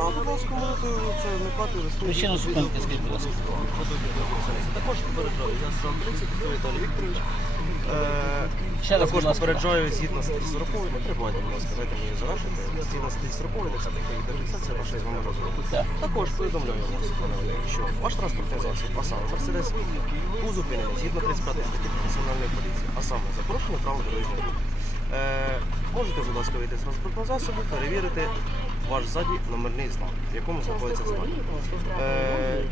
А, будь ласка, можете це вмикати листу. Причину зупинки, скажіть, будь ласка. Також попереджаю, я сам 30, Віталій Вікторович. Е, Ще раз, Також ласка. попереджаю згідно статті 40, не перебувайте, будь ласка, дайте мені завершити. Згідно статті 40, це така відеофіксація вашої з вами. Так. Також повідомляю вас, пане Валерій, що ваш транспортний засіб, а саме Мерседес був зупинений згідно 35 статті Національної поліції, а саме за порушення правил дорожнього руху. Е, можете, будь ласка, вийти з транспортного засобу, перевірити ваш ззаді номерний знак, в якому знаходиться знак. Е,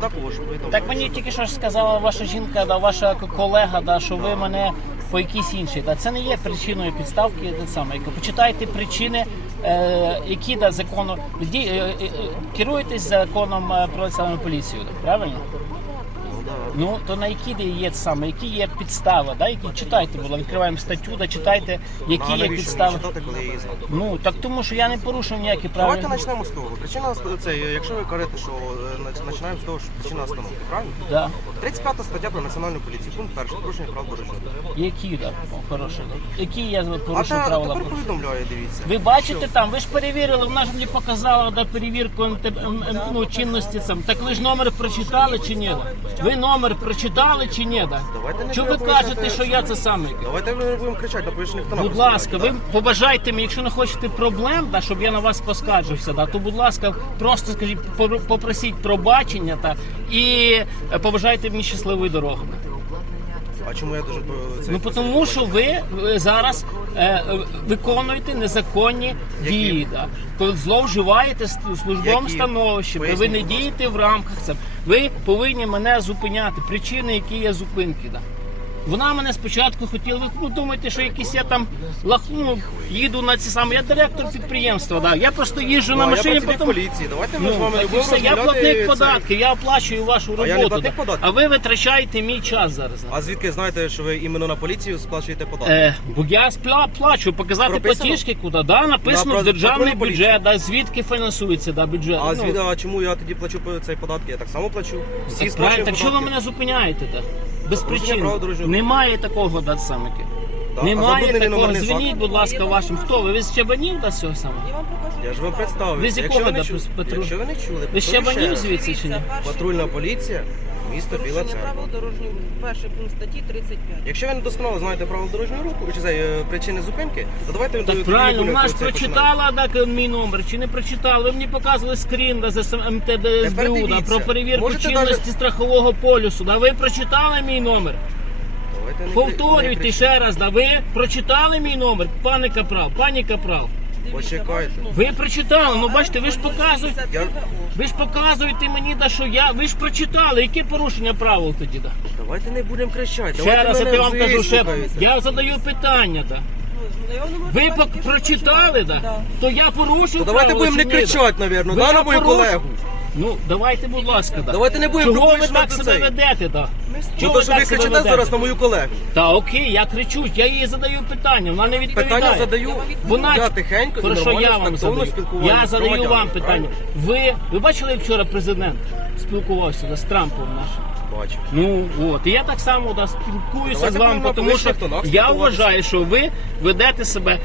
також повідомляю. Так мені тільки що ж сказала ваша жінка, да, ваша колега, да, що ви мене по якійсь іншій. Да, це не є причиною підставки. Те саме. Почитайте причини, е, які да, закону Ді, е, е, е, керуєтесь законом е, про національну поліцію, правильно? Ну. То на які де є саме, які є підстави, да, які читайте, будь відкриваємо статтю, да, читайте, які а є підстави. читати, коли я її знаю? Ну так тому, що я не порушив ніякі правила. Давайте почнемо з того. Причина це, якщо ви кажете, що е, починаємо з того, що причина остановки, правильно? Да. 35 стаття про національну поліцію, пункт перший, порушення прав дорожнього. Які да, О, хороше, да. Які я А порушив та, правила? тепер повідомляю, дивіться. Ви бачите там, ви ж перевірили, вона ж мені показала да, перевірку ну, чинності сам. Так ви ж номер прочитали чи ні? Ви номер прочитали чи ні? Да? Давайте не Що ви будемо кажете, кричати. що я це саме? Давайте ми не будемо кричати на повищених тонах. Будь ласка, ви побажайте мені, якщо не хочете проблем, да, щоб я на вас поскаржився, да, то будь ласка, просто скажіть, пор- попросіть пробачення та і е, побажайте мені щасливої дороги. А чому я дуже це Ну тому що ви зараз е, виконуєте незаконні Які? дії, да. коли зловживаєте службовим Які? становищем, ви Поясніть, не дієте в рамках це. Ви повинні мене зупиняти. Причини, які є зупинки. Да. Вона мене спочатку хотіла, ви ну, думаєте, що якийсь я там лахну, їду на ці саме. Я директор підприємства, да. я просто їжджу Ну, на машині, потім поліції. Давайте ми з Ну, вами так і все, я платник податки, я оплачую вашу А роботу. я не платник да. податків. а ви витрачаєте мій час зараз. А звідки знаєте, що ви іменно на поліцію сплачуєте податки? Е, бо я плачу, показати Прописано? платіжки куди. Да, написано На в державний бюджет, да, звідки фінансується да, бюджет. А Ну, звідки, а чому я тоді плачу по- цей податки? Я так само плачу. Всі так, правильно, так що ви податки. мене зупиняєте? Да? Без причин. Немає такого да, самики. Да, Немає а такого. номерний знак? Звільніть, будь ласка, вашим. Хто ви? Ви з Чабанів да, цього саме? Я вам покажу. Я ж вам представив. Ви з Якщо якого ви не да, чули, патруль? якщо ви не чули, Ви з Чабанів раз. звідси чи ні? Патрульна поліція, місто Біла порушення Церква. правил дорожнього руху. Перший пункт статті 35. Якщо ви не досконало знаєте правила дорожнього руху, чи це е, причини зупинки, то давайте Так тоді правильно, вона ж прочитала так, мій номер, чи не прочитала. Ви мені показували скрін да, з МТД Тепер СБУ да, дивіться. про перевірку Можете чинності даже- страхового полюсу. Да, ви прочитали мій номер? Повторюйте ще раз, да, ви прочитали мій номер, пане Капрал, пані Капрал. Почекайте. Ви прочитали, ну бачите, ви ж показуєте. Я- Ви ж показуєте мені, да, що я. Ви ж прочитали, які порушення правил тоді? Да? Давайте не будемо кричати. Ще Давайте раз я мене вам кажу, ще вислухайте. я задаю питання. Да. Ну, Ви пок- прочитали, да? Да. то я порушив. То давайте правила будемо не чи ні, да? кричати, мабуть, Ви да, на мою порушив. колегу. Ну, давайте, будь ласка, да. Давайте не будемо Чого ви так себе ведете, да? Ну, Чого то, ви що ви так себе кричите ведете? зараз на мою колегу. Та окей, я кричу, я їй задаю питання, вона не відповідає. Питання задаю, Вона я тихенько і я вам задаю. спілкуваюся Я задаю вам питання. Ви, ви бачили, як вчора президент спілкувався да, з Трампом нашим? Бачу. Ну от, і я так само да, спілкуюся Давайте з вами, на тому що тонах я спілкуватися. вважаю, що ви ведете себе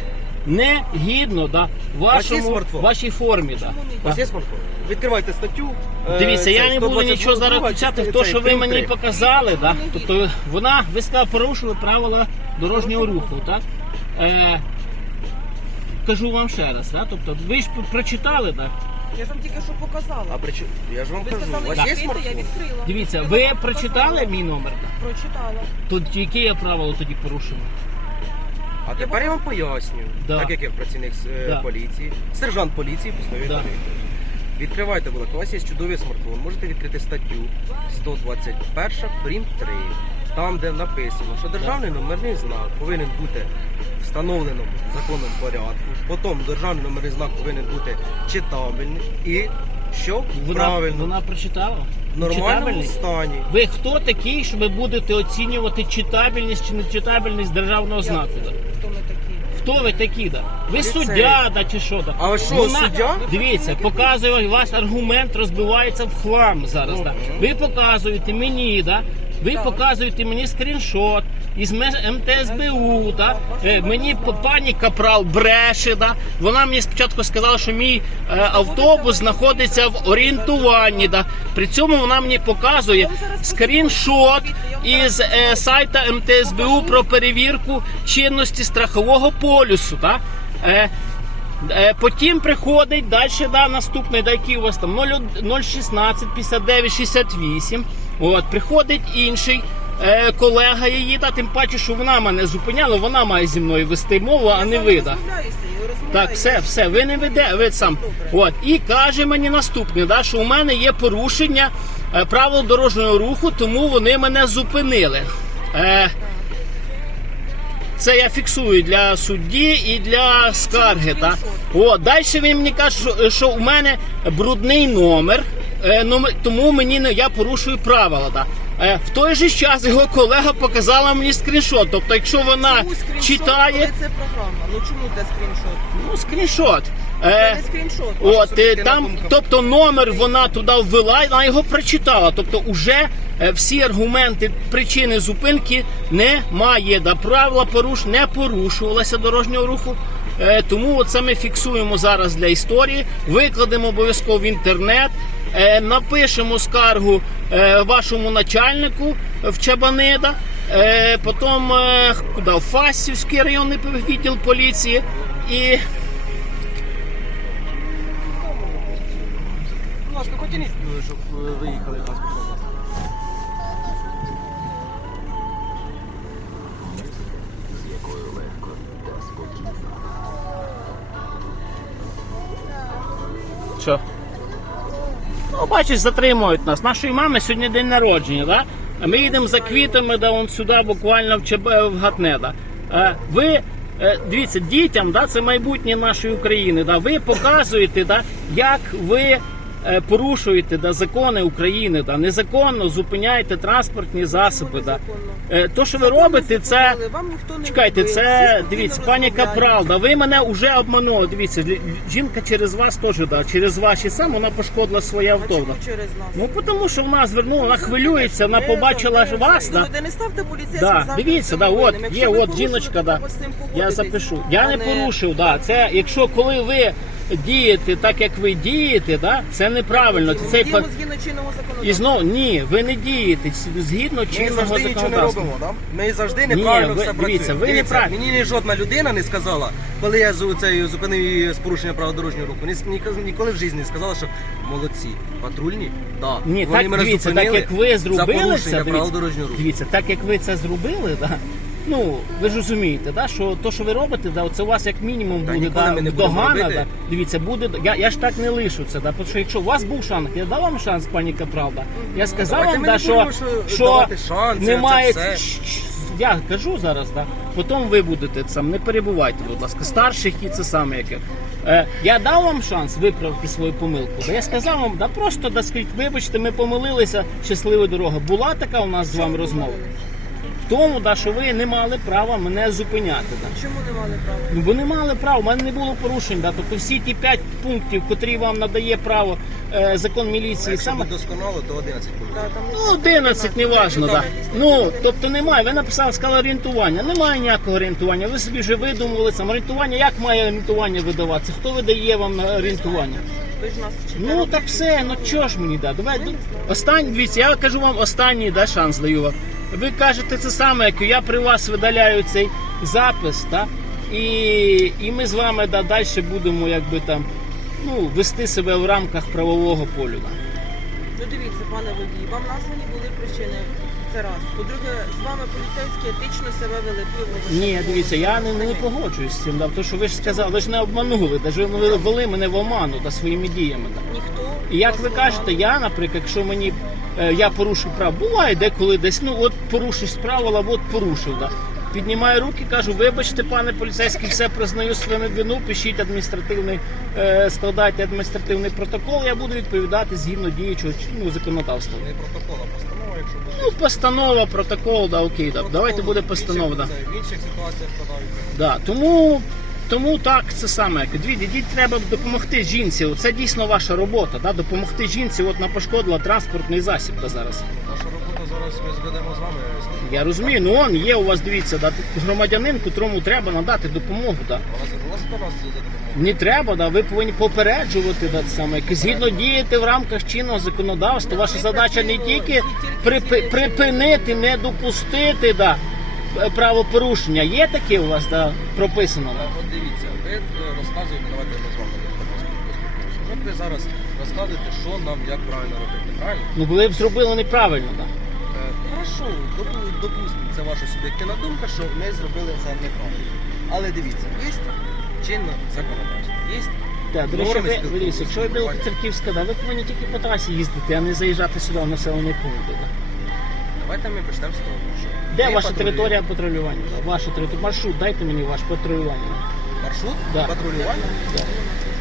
негідно да, в вас є вашому, смартфон? вашій формі. Да. У вас є смартфон? Відкривайте статтю. е, Дивіться, я цей, не буду 122, нічого зараз частина то, цей, що ви прим. мені три. показали, да? тобто вона, ви сказали, порушили правила дорожнього руху. Так? Е, кажу вам ще раз, да? тобто ви ж прочитали, так? Я ж вам тільки що показала. А при чому? Я ж вам Ви кажу, у сказали, вас є відкрити, я смартфон? відкрила. Дивіться, ви прочитали мій номер? Прочитала. То яке я правило тоді порушив? А тепер я вам пояснюю, Да. так як я працівник е, Да. поліції, сержант поліції, постановив Да. Відкривайте, будь ласка, у вас є чудовий смартфон. Можете відкрити статтю 121 прим 3, там, де написано, що державний номерний знак повинен бути встановленим в законному порядку. Потім державний номерний знак повинен бути читабельний і що Вона, правильно вона прочитала? в нормальному Читабельний? стані. Ви хто такий, що ви будете оцінювати читабельність чи нечитабельність державного знаку? Хто? Хто ви такі? Да? Ви Поліцей. суддя да, чи що? Да? А що, Вона- суддя? Дивіться, показує ваш аргумент розбивається в хлам зараз. Да? Ви показуєте мені, да? Ви Так. показуєте мені скріншот із МТСБУ, да? Е, мені пані Капрал бреше, да? вона мені спочатку сказала, що мій е, автобус знаходиться в орієнтуванні. Да? При цьому вона мені показує скріншот із е, сайта МТСБУ про перевірку чинності страхового полюсу. Да? Е, Потім приходить далі, да, наступний, да, який у вас там 0, 016 59 68. От, приходить інший е, колега її, да, тим паче, що вона мене зупиняла, вона має зі мною вести мову, а не з вами ви. Да. розмовляюся, я розмовляю. Так, все, все, ви не веде, ви сам. От, і каже мені наступне, да, що у мене є порушення е, правил дорожнього руху, тому вони мене зупинили. Е, це я фіксую для судді і для скарги. Так? О, далі він мені каже, що, що у мене брудний номер, е, номер тому мені не я порушую правила. Так? Е, в той же час його колега показала мені скріншот. Тобто, якщо вона Чому скріншот, читає, коли це програма? Ну чому це скріншот? ну скріншот. Це Е, скріншот. От е, там, тобто номер вона туди ввела, і вона його прочитала. Тобто, уже всі аргументи причини зупинки немає. Да, правила поруш не порушувалося дорожнього руху. Е, тому це ми фіксуємо зараз для історії. Викладемо обов'язково в інтернет. е, Напишемо скаргу е, вашому начальнику в Чабанида, е, потім е, куди в Фастівський районний відділ поліції і Будь ласка, потягніть, щоб е, виїхали. Що? Ну, бачиш, затримують нас. Нашої мами сьогодні день народження, да? А ми їдемо за квітами, да, вон сюди, буквально в, ЧБ, в Гатне. Да? А, ви е, дивіться, дітям, да, це майбутнє нашої України. Да? Ви показуєте, да, як ви е, порушуєте да, закони України, да? незаконно зупиняєте транспортні засоби. Да? Е, то, що ви робите, це. Вам ніхто не Чекайте, це дивіться, пані. Капрал, да ви мене вже обманули. Дивіться, жінка через вас теж, да, через ваші сам вона пошкодила своє авто. Ну тому що вона звернула, вона хвилюється, вона побачила вас. Да. Не ставте Да, дивіться, да, от є, от жіночка, да. Я запишу. Я не порушив, да. Це якщо коли ви дієте так, як ви дієте, да, це неправильно. Ми цей діємо згідно чинного і законодавства. знову ні, ви не дієте згідно Ми чинного завжди нічого не законодавства. робимо, да? Ми завжди Ні, неправильно ви- все дивіться, працюємо. ви Дивіться, неправильно. Мені ні жодна людина не сказала, коли я зупинив її з порушення правил дорожнього руху. Ні, ні- ніколи в житті не сказала, що молодці, патрульні, да. Ні, Вони так мене дивіться, так зупинили як ви за зробили порушення це, правил дивіться, дорожнього руху. дивіться, так як ви це зробили, да, ну ви ж розумієте, да, що то, що ви робите, да, це у вас як мінімум Та буде ніколи да, ми не будемо догана. робити. Да, дивіться, буде я, я ж так не лишу це. Да, тому що якщо у вас був шанс, я дав вам шанс, пані Капралда. Я сказав давайте вам, ми да, не що, будемо, що давати шанси, немає. це все. Щ- щ- Я кажу зараз, да. Потім ви будете сам, не перебувайте, будь ласка. Старших і це саме яке. Е, я дав вам шанс виправити свою помилку. Да я сказав вам, да просто да скажіть, вибачте, ми помилилися, щаслива дорога. Була така у нас з вами розмова. В тому, да, що ви не мали права мене зупиняти. Да. Чому не мали права? Ну, бо не мали права, у мене не було порушень. Да. Тобто всі ті п'ять пунктів, котрі вам надає право е, закон міліції, Якщо саме буде досконало, то 11 пунктів. Ну, 11, неважно, так. Ну, тобто немає. Ви написали, сказали орієнтування. Немає ніякого орієнтування. Ви собі вже видумали сам орієнтування. Як має орієнтування видаватися? Хто видає вам орієнтування? Ви ж нас вчите Ну так все, ну чого ж мені да? Давай останній дивіться, я кажу вам останній да, шанс даю вам. Ви кажете це саме, як я при вас видаляю цей запис, та? і, і ми з вами да, далі будемо якби там ну, вести себе в рамках правового полю. Ну дивіться, пане водій, вам названі були причини. Це раз. По-друге, з вами поліцейські етично себе вели пиво. Ні, дивіться, я не, не погоджуюсь з цим, да, тому що ви ж сказали, ви ж не обманули, навіть ви ввели мене в оману та своїми діями. Да. Ніхто. І як ви кажете, я, наприклад, якщо мені е, я порушив право, буває деколи десь, ну от порушиш правила, от порушив. Да. Піднімаю руки, кажу, вибачте, пане поліцейський, все признаю свою вину, пишіть адміністративний, е, складайте адміністративний протокол, я буду відповідати згідно діючого ну, законодавства. Не протокол, а постанова, якщо буде. Ну, постанова, протокол, да, окей, да. давайте буде постанова. Да. В інших, ситуаціях складаються. Да, тому, тому так, це саме. Дві діді треба допомогти жінці. Це дійсно ваша робота. Да? Допомогти жінці, от вона пошкодила транспортний засіб да, зараз. Наша робота зараз ми зведемо з вами. Я розумію, ну он є у вас, дивіться, да, тут громадянин, котрому треба надати допомогу. Да. Вона звернулася до нас за допомогою. Не треба, да, ви повинні попереджувати да, це саме, згідно діяти в рамках чинного законодавства. Ваша задача не тільки припи- припинити, не допустити да, правопорушення. Є таке у вас да, прописано? Да? От дивіться, ви е, розказуєте, давайте ми з вами поспілкуємося. От ви зараз розказуєте, що нам як правильно робити, правильно? Ну ви б зробили неправильно. Да. Хорошо, допу- допустимо, це ваша суб'єктивна думка, що ми зробили це неправильно. Але дивіться, є чинне законодавство, є Да, до речі, ви, спілкування. якщо ви Білоцерківська, да, ви повинні тільки по трасі їздити, а не заїжджати сюди в населений пункт. Да. Давайте ми почнемо з того, що Де ми ваша патрулюємо. територія патрулювання? Ваша територія. Маршрут, дайте мені ваш патрулювання. Маршрут Да. патрулювання. Да.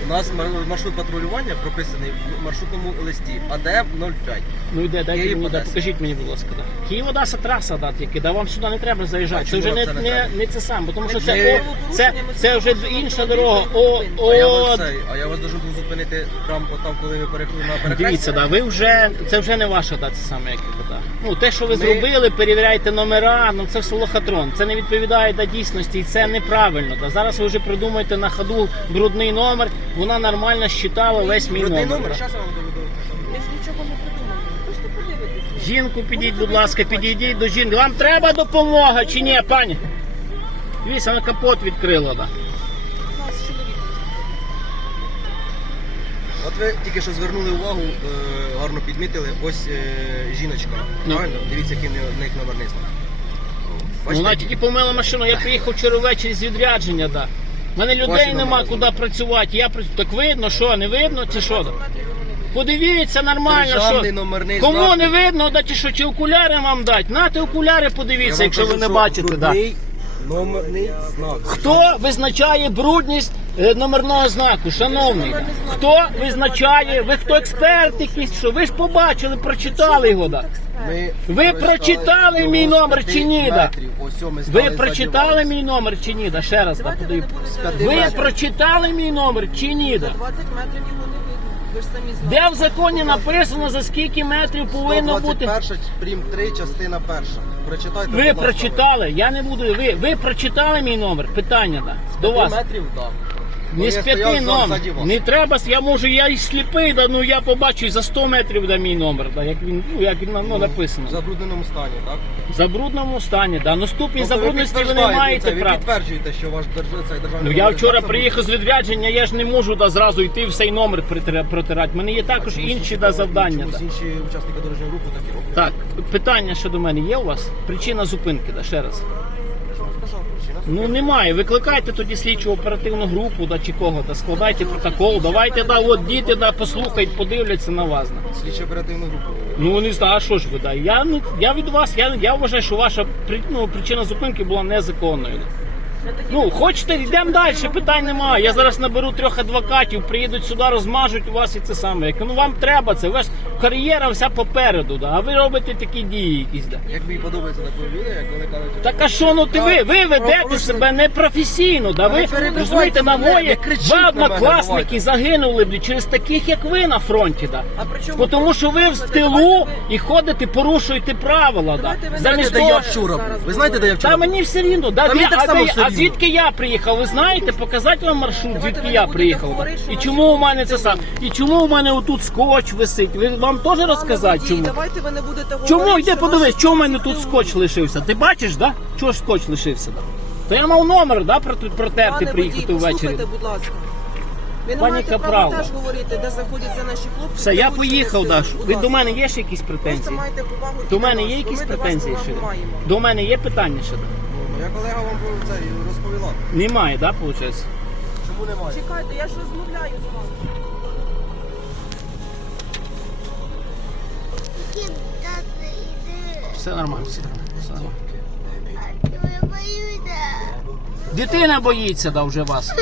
У нас маршрут патрулювання прописаний в маршрутному листі АД 05. Ну йде, дайте Київ, мені, да, Одеса. покажіть мені, будь ласка. Да. Київ-Одеса траса, да, тільки, да, вам сюди не треба заїжджати. А Це вже не, це не не, треба? не це саме, тому що це, о, це, це вже інша дорога. О, А я вас о, цей, а я вас должен був зупинити прямо там, коли ви переходили на перехресті. Дивіться, да, ви вже це вже не ваша да, це саме як да. Ну те, що ви Ми- зробили, перевіряєте номера, ну це все лохотрон. Це не відповідає да, дійсності, і це неправильно. Да. Зараз ви вже придумаєте на ходу брудний номер, вона нормально щитала весь мій номер. номер, зараз я вам доведу. Ми ж нічого не придумали. Просто подивитися. Жінку підіть, будь ласка, підійдіть до жінки. Вам треба допомога чи ні, пані? Дивіться, вона капот відкрила. Да. У нас чоловік. От ви тільки що звернули увагу, е, гарно підмітили, ось е, жіночка. Ну. Правильно? Дивіться, який в них номерний знак. Ну, Вона Бачите? тільки помила машину, я приїхав вчора ввечері з відрядження. Да. У мене людей нема куди працювати. Я працю- Так видно, що, не видно, чи що? Подивіться нормально, Державний що. номерний Кому знак. не видно, да, чи що, чи окуляри вам дати? Нате окуляри подивіться, якщо ви не бачите. Да. Номерний знак. Хто визначає брудність е, номерного знаку, шановний? Хто визначає? Ви хто експерт якийсь? Що ви ж побачили, прочитали його? Да? Ми Ви прочитали мій його номер п'яти чи ні, да? метрів. Ось ми Ви стали прочитали мій номер чи ні? Да, ще раз да, Давайте ви не будете п'яти Ви метрів. прочитали мій номер чи ні? за Да? 20 метрів його не видно. Ви ж самі знаєте. Де в законі написано за скільки метрів повинно бути? 121 прим 3, частина перша. Прочитайте, Ви будь ласка, прочитали, я не буду. Ви, ви прочитали мій номер? Питання да, до вас. метрів, так. Не з п'яти номер. Не треба, я можу, я і сліпий, да, ну я побачу і за 100 метрів да, мій номер, да, як він, ну, як він ну, написано. В забрудненому стані, так? В забрудному стані, да. Ну ступінь Тобто ви забрудності ви не підтверджуєте маєте це, Ви права. підтверджуєте, що ваш держ- цей державний Ну я вчора приїхав з відрядження, я ж не можу да, зразу йти в цей номер притира- протирати. У мене є також Чомусь інші да, завдання. Чомусь Да. інші учасники дорожнього руху такі роблять. Так, питання щодо мене є у вас? Причина зупинки, да, ще раз. Що вам сказав причина? Ну немає. Викликайте тоді слідчу оперативну групу да, чи кого-то, складайте протокол. Давайте да, от діти да, послухають, подивляться на вас. Да. Слідчу оперативну групу. Ну не знаю, а що ж ви да. Я, ну, я від вас, я, я вважаю, що ваша при- ну, причина зупинки була незаконною. Да. Ну, хочете, йдемо далі, питань немає. Я зараз наберу трьох адвокатів, приїдуть сюди, розмажуть у вас і це саме. Я кажу, Ну вам треба це. У вас кар'єра вся попереду, да, а ви робите такі дії якісь. Да. Як мені подобається такі люди, як вони кажуть. Так а що, ну ти ви, ви ведете себе непрофесійно, да? Ви розумієте, на кричіть два однокласники загинули б через таких, як ви на фронті. Да? А при чому Бо тому що ви в тилу і ходите, порушуєте правила. Да? Ви Замість того, я вчора? Ви знаєте, де я вчора та мені все рівно, да, Та мені так само все а звідки я приїхав? Ви знаєте, показати вам маршрут, звідки я приїхав. І чому у мене це саме? І чому у мене отут скотч висить? Ви вам теж розказати чому? Давайте ви не будете говорити. Чому йди подивись, чому у мене тут скотч лишився? Ти бачиш, да? Чого ж скотч лишився? То я мав номер, да, протерти, приїхати ввечері. будь ласка. Ви не Пані маєте права теж говорити, де знаходяться наші хлопці. Все, де я поїхав, через Даш. Будь Ви до мене є ще якісь Просто претензії? маєте повагу і До мене нас, є бо якісь ми до вас претензії повагу ще? маємо. До мене є питання ще? Моя колега вам про це і розповіла. Немає, да, виходить? Чому немає? Чекайте, я ж розмовляю з вами. Все нормально, все нормально. Все нормально. Дитина боїться, да, вже вас.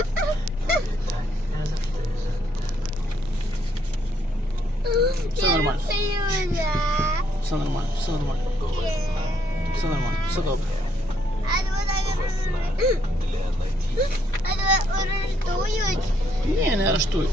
Все нормально. Все нормально, все нормально. Все нормально, все добре. Арештують. Ні, не арештують.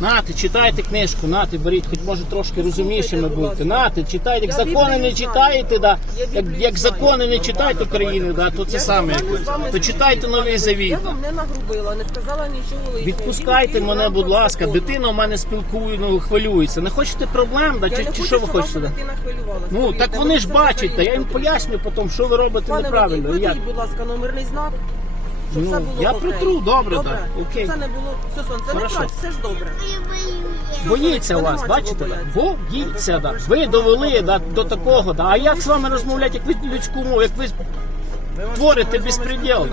Нати, читайте книжку, нати, беріть, хоч може трошки розумнішими будете. Нати, читайте, як закони не читаєте, да. Як, як закони не читаєте України, да, то це саме. вами Почитайте новий завіт. Я вам не нагрубила, не сказала нічого. Відпускайте мене, будь ласка. Дитина у мене спілкує, ну хвилюється. Не хочете проблем, да? Чи, чи що ви хочете? Да? хвилювалася. Ну так вони ж бачать, та я їм поясню потім, що ви робите Пане неправильно. водій, Я... будь ласка, номерний знак. Щоб Ну, все було я притру, добре, так, окей. Це не було. Все, сон, це не Хорошо. плач, все ж добре. Боїться Сонечко, вас, нема бачите? чого боятися. Боїться, да. Ви довели да, до такого. Да. А як з вами розмовляти, як ви людську мову, як ви творите безпреділ?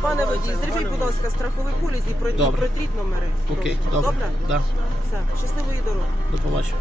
Пане водій, зробіть, будь ласка, страховий поліс і пройдіть, Добре. протріть номери. Окей, добре. Добре? Да. Все, щасливої дороги. До побачення.